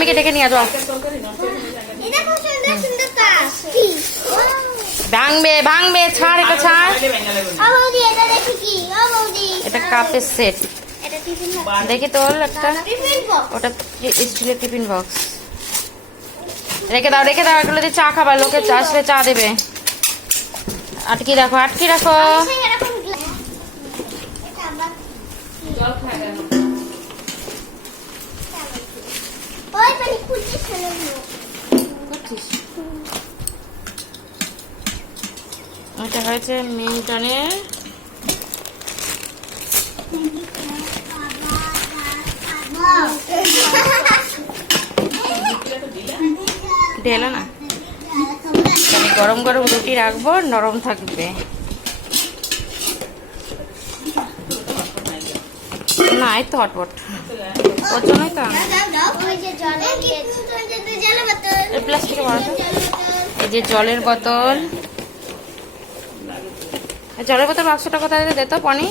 মামিকে ডেকে নিয়ে যাও। ভাঙবে ভাঙবে, ছাড় এটা ছাড়। এটা কাপের সেট, দেখি তোর একটা, ওটা স্টিলের টিফিন বক্স। রেখে দাও রেখে দাও, এগুলো দিয়ে চা খাবার, লোকে আসলে চা দেবে। আটকি রাখো আটকি রাখো। এটা হয়েছে মিল্টনের ঢেলো না, আমি গরম গরম রুটি রাখবো, নরম থাকবে। না এই তো হটপট, ওর জন্যই তো প্লাস্টিকে বড়। এই যে জলের বোতল, জলের বোতল বাক্সটা কোথায় দে তো পানি।